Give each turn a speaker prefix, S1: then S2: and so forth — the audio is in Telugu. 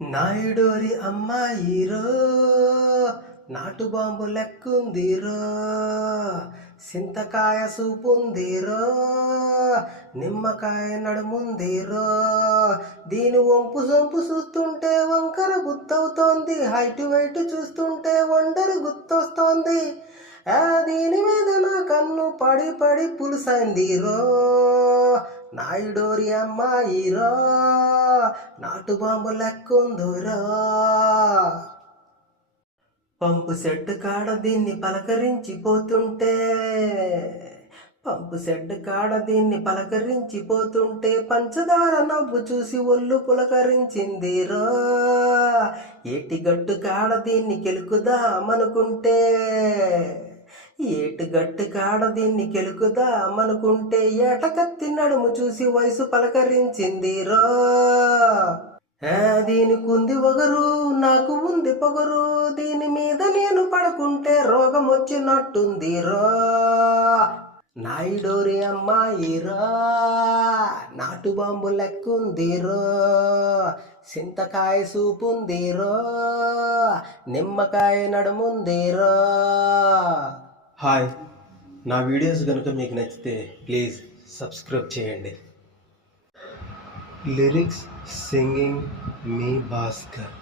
S1: నాయుడోరి అమ్మాయిరో నాటు బాంబు లెక్కుందిరో సింతకాయ సూపుందిరో నిమ్మకాయ నడుముందిరో. దీని వంపు సొంపు చూస్తుంటే వంకర గుర్తవుతోంది హైట్ వైట్ చూస్తుంటే వండరు గుర్తొస్తోంది దీని మీద నా కన్ను పడి పడి పులుసైందిరో. నాయుడోరి అమ్మాయిరా నాటు బాంబు లెక్కుందురా. పంపు సెట్ కాడ దీన్ని పలకరించిపోతుంటే పంపు సెడ్ కాడ దీన్ని పలకరించిపోతుంటే పంచదార నవ్వు చూసి ఒళ్ళు పులకరించిందిరా. ఏటిగట్టు కాడ దీన్ని కెలుకుదామనుకుంటే ఏటి గట్టు కాడ దీన్ని ఏట ఏటకత్తి నడుము చూసి వయసు పలకరించింది రో. ఆ, దీనికి ఉంది ఒగరు నాకు ఉంది పొగరు. దీని మీద నేను పడుకుంటే రోగం వచ్చినట్టుంది రో నాయుడోరి అమ్మాయి రా. నాటు బాంబు లెక్కుంది రో. సింతకాయ సూపుంది రో. నిమ్మకాయ నడుముంది రో. హాయ్. నా వీడియోస్ కనుక మీకు నచ్చితే ప్లీజ్ సబ్స్క్రైబ్ చేయండి. లిరిక్స్ సింగింగ్ మీ భాస్కర్.